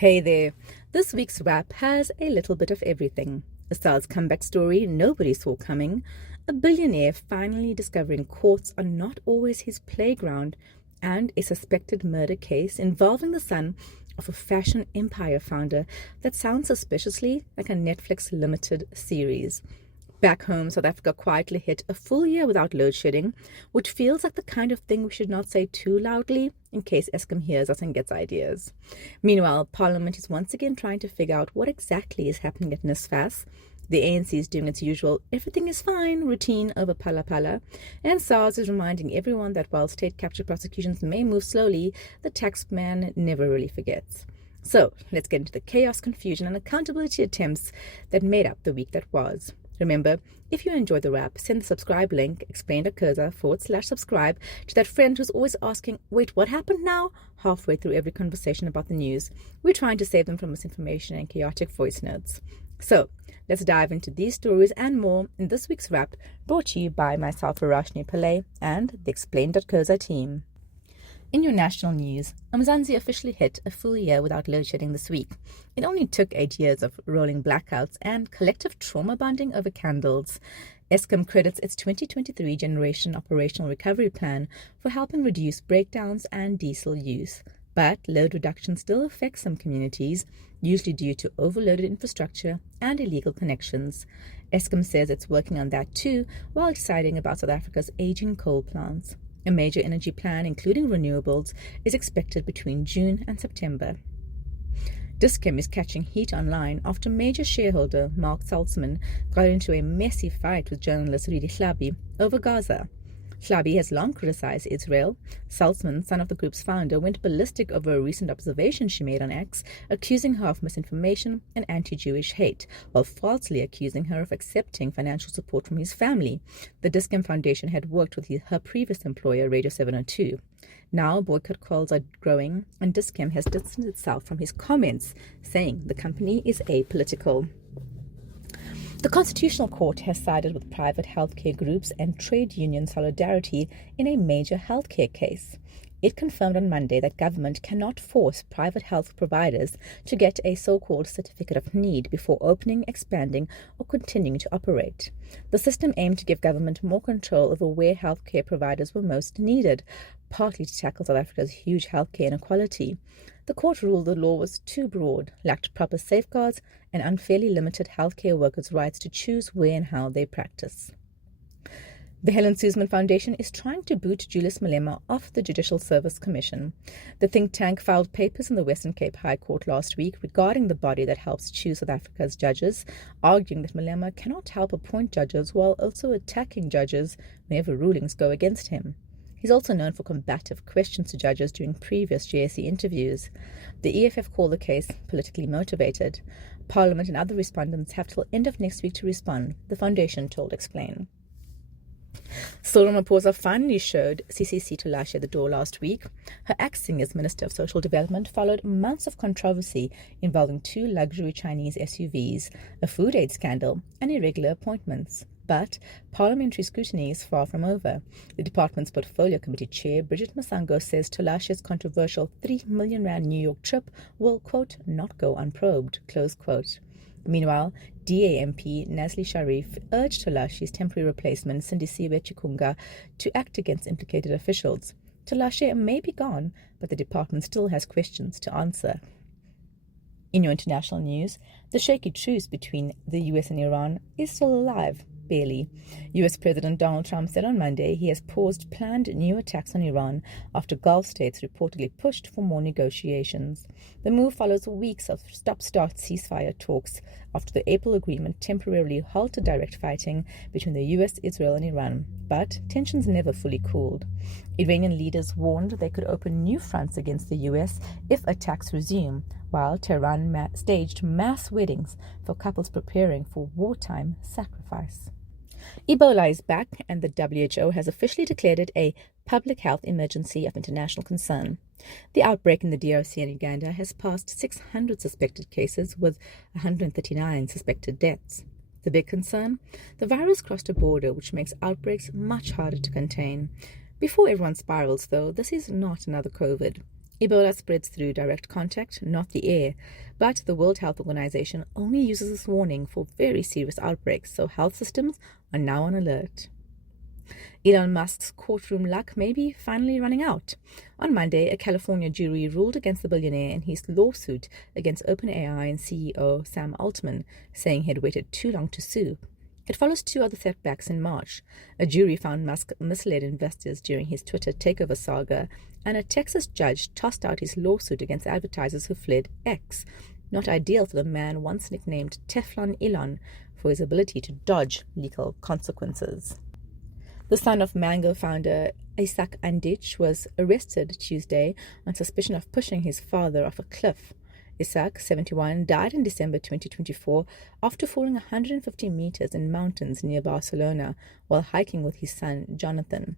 Hey there, this week's wrap has a little bit of everything. A SARS comeback story nobody saw coming, a billionaire finally discovering courts are not always his playground, and a suspected murder case involving the son of a fashion empire founder that sounds suspiciously like a Netflix limited series. Back home, South Africa quietly hit a full year without load shedding, which feels like the kind of thing we should not say too loudly in case Eskom hears us and gets ideas. Meanwhile, Parliament is once again trying to figure out what exactly is happening at NSFAS. The ANC is doing its usual everything is fine routine over Phala Phala, and SARS is reminding everyone that while state-captured prosecutions may move slowly, the taxman never really forgets. So, let's get into the chaos, confusion, and accountability attempts that made up the week that was. Remember, if you enjoyed the wrap, send the subscribe link, explained.curza/subscribe, to that friend who's always asking, wait, what happened now? Halfway through every conversation about the news. We're trying to save them from misinformation and chaotic voice notes. So, let's dive into these stories and more in this week's wrap, brought to you by myself, Rashni Pillay, and the Explained.Curza team. In your national news, Mzansi officially hit a full year without load shedding this week. It only took 8 years of rolling blackouts and collective trauma bonding over candles. Eskom credits its 2023 Generation Operational Recovery Plan for helping reduce breakdowns and diesel use. But load reduction still affects some communities, usually due to overloaded infrastructure and illegal connections. Eskom says it's working on that too, while deciding about South Africa's aging coal plants. A major energy plan, including renewables, is expected between June and September. Eskom is catching heat online after major shareholder Mark Saltzman got into a messy fight with journalist Ridi Hlabi over Gaza. Hlabi has long criticized Israel. Saltzman, son of the group's founder, went ballistic over a recent observation she made on X, accusing her of misinformation and anti-Jewish hate, while falsely accusing her of accepting financial support from his family. The Eskom Foundation had worked with her previous employer, Radio 702. Now, boycott calls are growing, and Eskom has distanced itself from his comments, saying the company is apolitical. The Constitutional Court has sided with private healthcare groups and trade union solidarity in a major healthcare case. It confirmed on Monday that government cannot force private health providers to get a so-called certificate of need before opening, expanding, or continuing to operate. The system aimed to give government more control over where healthcare providers were most needed, partly to tackle South Africa's huge healthcare inequality. The court ruled the law was too broad, lacked proper safeguards, and unfairly limited healthcare workers' rights to choose where and how they practice. The Helen Suzman Foundation is trying to boot Julius Malema off the Judicial Service Commission. The think tank filed papers in the Western Cape High Court last week regarding the body that helps choose South Africa's judges, arguing that Malema cannot help appoint judges while also attacking judges whenever rulings go against him. He's also known for combative questions to judges during previous JSE interviews. The EFF called the case politically motivated. Parliament and other respondents have till end of next week to respond, the foundation told Explain. Cyril Ramaphosa finally showed CCC Talashe the door last week. Her acting as Minister of Social Development followed months of controversy involving 2 luxury Chinese SUVs, a food aid scandal, and irregular appointments. But parliamentary scrutiny is far from over. The department's Portfolio Committee Chair, Bridget Masango, says Talashe's controversial R3 million New York trip will, quote, not go unprobed, close quote. Meanwhile, DAMP Nazli Sharif urged Talashe's temporary replacement, Sindisiwe Chikunga, to act against implicated officials. Talashe may be gone, but the department still has questions to answer. In your international news, the shaky truce between the US and Iran is still alive. Barely. US President Donald Trump said on Monday he has paused planned new attacks on Iran after Gulf states reportedly pushed for more negotiations. The move follows weeks of stop-start ceasefire talks after the April agreement temporarily halted direct fighting between the US, Israel, and Iran. But tensions never fully cooled. Iranian leaders warned they could open new fronts against the US if attacks resume, while Tehran staged mass weddings for couples preparing for wartime sacrifice. Ebola is back, and the WHO has officially declared it a public health emergency of international concern. The outbreak in the DRC and Uganda has passed 600 suspected cases with 139 suspected deaths. The big concern? The virus crossed a border, which makes outbreaks much harder to contain. Before everyone spirals, though, this is not another COVID. Ebola spreads through direct contact, not the air, but the World Health Organization only uses this warning for very serious outbreaks, so health systems are now on alert. Elon Musk's courtroom luck may be finally running out. On Monday, a California jury ruled against the billionaire in his lawsuit against OpenAI and CEO Sam Altman, saying he had waited too long to sue. It follows two other setbacks in March. A jury found Musk misled investors during his Twitter takeover saga, and a Texas judge tossed out his lawsuit against advertisers who fled X. Not ideal for the man once nicknamed Teflon Elon for his ability to dodge legal consequences. The son of Mango founder Isak Andich was arrested Tuesday on suspicion of pushing his father off a cliff. Isak, 71, died in December 2024 after falling 150 meters in mountains near Barcelona while hiking with his son Jonathan.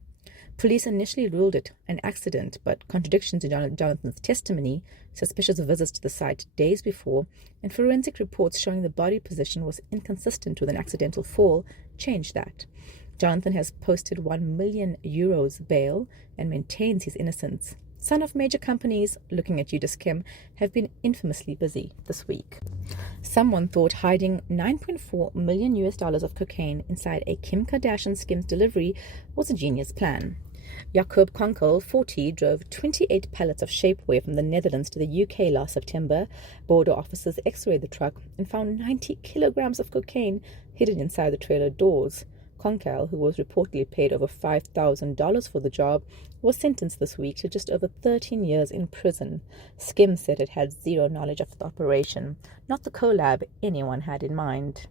Police initially ruled it an accident, but contradictions in Jonathan's testimony, suspicious visits to the site days before, and forensic reports showing the body position was inconsistent with an accidental fall changed that. Jonathan has posted €1 million bail and maintains his innocence. Some of major companies, looking at you, Eskom, have been infamously busy this week. Someone thought hiding $9.4 million of cocaine inside a Kim Kardashian Skims delivery was a genius plan. Jacob Konkel, 40, drove 28 pallets of shapewear from the Netherlands to the UK last September. Border officers x-rayed the truck and found 90 kilograms of cocaine hidden inside the trailer doors. Konkel, who was reportedly paid over $5,000 for the job, was sentenced this week to just over 13 years in prison. Skim said it had zero knowledge of the operation, not the collab anyone had in mind.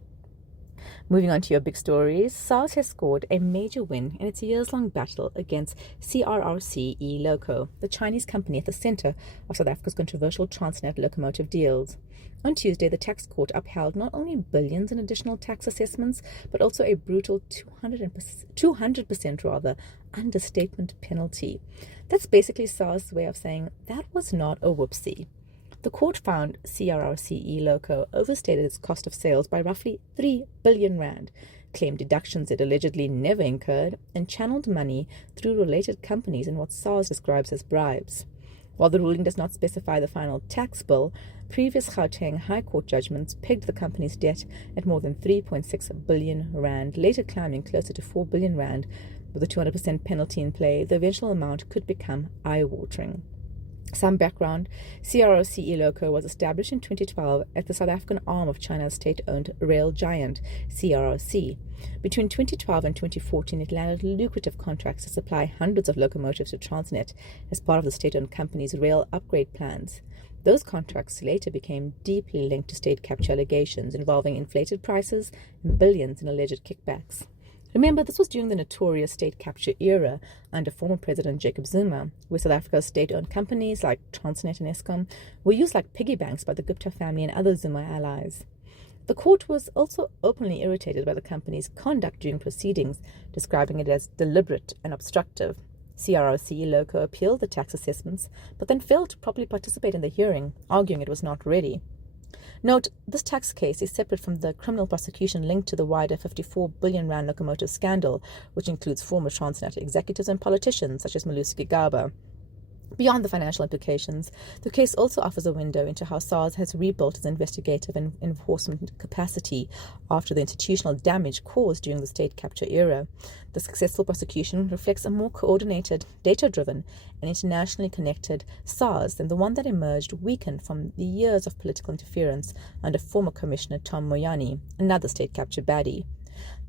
Moving on to your big stories, SARS has scored a major win in its years-long battle against CRRC-E-Loco, the Chinese company at the center of South Africa's controversial Transnet locomotive deals. On Tuesday, the tax court upheld not only billions in additional tax assessments, but also a brutal 200% understatement penalty. That's basically SARS' way of saying that was not a whoopsie. The court found CRRC-E-Loco overstated its cost of sales by roughly R3 billion, claimed deductions it allegedly never incurred, and channeled money through related companies in what SARS describes as bribes. While the ruling does not specify the final tax bill, previous Gauteng High Court judgments pegged the company's debt at more than R3.6 billion, later climbing closer to R4 billion. With a 200% penalty in play, the eventual amount could become eye-watering. Some background: CRRC-E-Loco was established in 2012 as the South African arm of China's state-owned rail giant, CRRC. Between 2012 and 2014, it landed lucrative contracts to supply hundreds of locomotives to Transnet as part of the state-owned company's rail upgrade plans. Those contracts later became deeply linked to state capture allegations involving inflated prices and billions in alleged kickbacks. Remember, this was during the notorious state capture era under former President Jacob Zuma, where South Africa's state-owned companies like Transnet and Eskom were used like piggy banks by the Gupta family and other Zuma allies. The court was also openly irritated by the company's conduct during proceedings, describing it as deliberate and obstructive. CRRC-E-Loco appealed the tax assessments, but then failed to properly participate in the hearing, arguing it was not ready. Note, this tax case is separate from the criminal prosecution linked to the wider R54 billion locomotive scandal, which includes former Transnet executives and politicians such as Malusi Gigaba. Beyond the financial implications, the case also offers a window into how SARS has rebuilt its investigative and enforcement capacity after the institutional damage caused during the state capture era. The successful prosecution reflects a more coordinated, data-driven, and internationally connected SARS than the one that emerged weakened from the years of political interference under former Commissioner Tom Moyani, another state capture baddie.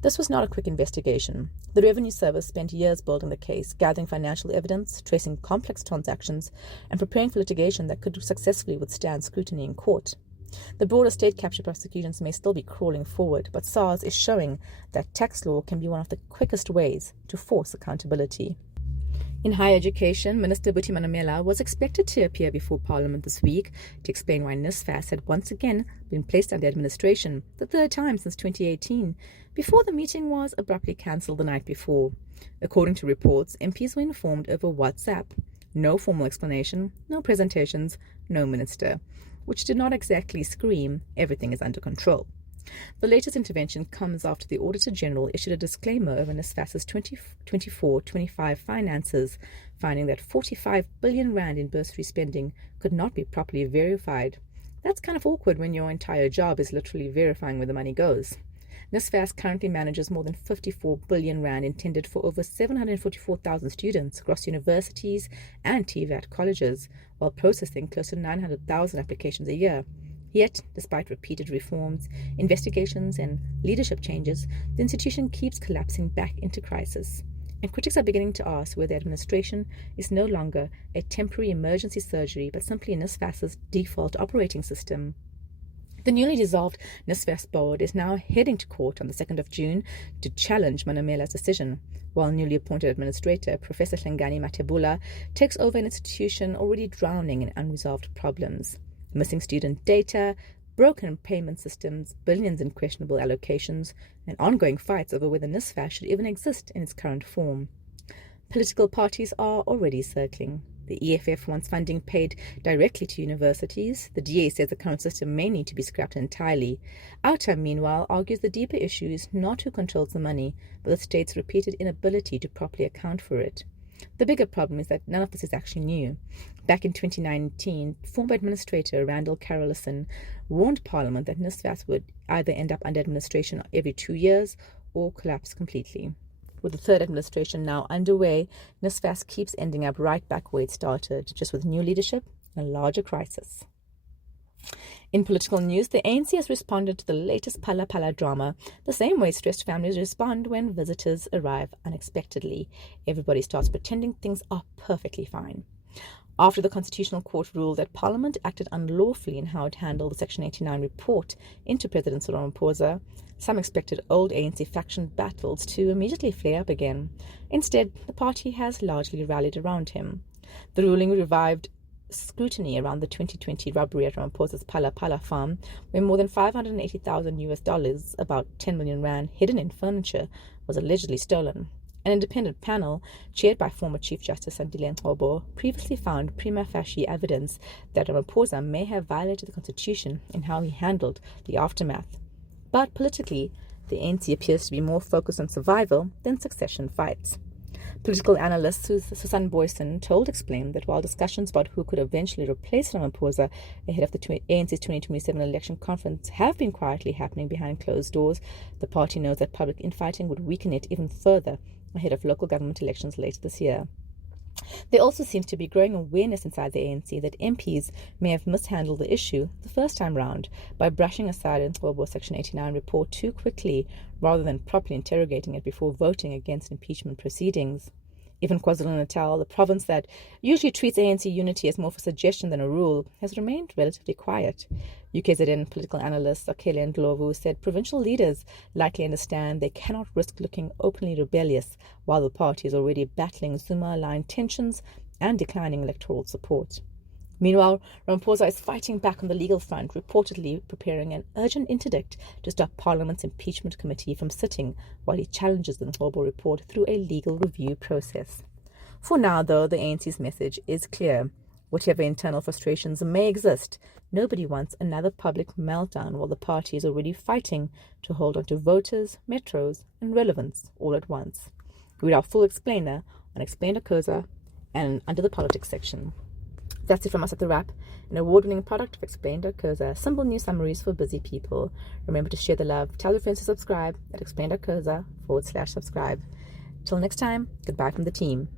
This was not a quick investigation. The Revenue Service spent years building the case, gathering financial evidence, tracing complex transactions, and preparing for litigation that could successfully withstand scrutiny in court. The broader state capture prosecutions may still be crawling forward, but SARS is showing that tax law can be one of the quickest ways to force accountability. In higher education, Minister Buti Manamela was expected to appear before Parliament this week to explain why NSFAS had once again been placed under administration, the third time since 2018, before the meeting was abruptly cancelled the night before. According to reports, MPs were informed over WhatsApp. No formal explanation, no presentations, no minister, which did not exactly scream everything is under control. The latest intervention comes after the Auditor General issued a disclaimer over NSFAS's 2024-25 finances, finding that 45 billion rand in bursary spending could not be properly verified. That's kind of awkward when your entire job is literally verifying where the money goes. NSFAS currently manages more than 54 billion rand intended for over 744,000 students across universities and TVET colleges, while processing close to 900,000 applications a year. Yet, despite repeated reforms, investigations, and leadership changes, the institution keeps collapsing back into crisis. And critics are beginning to ask whether administration is no longer a temporary emergency surgery, but simply NSFAS's default operating system. The newly dissolved NSFAS board is now heading to court on the 2nd of June to challenge Manamela's decision, while newly appointed administrator Professor Hlengani Matebula takes over an institution already drowning in unresolved problems. Missing student data, broken payment systems, billions in questionable allocations, and ongoing fights over whether NSFAS should even exist in its current form. Political parties are already circling. The EFF wants funding paid directly to universities. The DA says the current system may need to be scrapped entirely. OUTA, meanwhile, argues the deeper issue is not who controls the money, but the state's repeated inability to properly account for it. The bigger problem is that none of this is actually new. Back in 2019, former Administrator Randall Carolison warned Parliament that NSFAS would either end up under administration every 2 years or collapse completely. With the third administration now underway, NSFAS keeps ending up right back where it started, just with new leadership and a larger crisis. In political news, the ANC has responded to the latest Phala Phala drama the same way stressed families respond when visitors arrive unexpectedly. Everybody starts pretending things are perfectly fine. After the Constitutional Court ruled that Parliament acted unlawfully in how it handled the Section 89 report into President Cyril Ramaphosa, some expected old ANC faction battles to immediately flare up again. Instead, the party has largely rallied around him. The ruling revived scrutiny around the 2020 robbery at Ramaphosa's Phala Phala farm, where more than $580,000, about 10 million rand, hidden in furniture, was allegedly stolen. An independent panel, chaired by former Chief Justice Sandile Ngcobo, previously found prima facie evidence that Ramaphosa may have violated the Constitution in how he handled the aftermath. But politically, the ANC appears to be more focused on survival than succession fights. Political analyst Susan Boyson told Explain that while discussions about who could eventually replace Ramaphosa ahead of the ANC's 2027 election conference have been quietly happening behind closed doors, the party knows that public infighting would weaken it even further ahead of local government elections later this year. There also seems to be growing awareness inside the ANC that MPs may have mishandled the issue the first time round by brushing aside Ngcobo's Section 89 report too quickly rather than properly interrogating it before voting against impeachment proceedings. Even KwaZulu-Natal, the province that usually treats ANC unity as more of a suggestion than a rule, has remained relatively quiet. UKZN political analyst Akele Ndlovu said provincial leaders likely understand they cannot risk looking openly rebellious while the party is already battling Zuma-aligned tensions and declining electoral support. Meanwhile, Ramaphosa is fighting back on the legal front, reportedly preparing an urgent interdict to stop Parliament's impeachment committee from sitting while he challenges the Ngcobo report through a legal review process. For now, though, the ANC's message is clear. Whatever internal frustrations may exist, nobody wants another public meltdown while the party is already fighting to hold on to voters, metros, and relevance all at once. Read our full explainer on Explained Akosa and under the politics section. That's it from us at The Wrap, an award-winning product of Explained Akosa, simple news summaries for busy people. Remember to share the love. Tell your friends to subscribe at explained.akosa/subscribe. Till next time, goodbye from the team.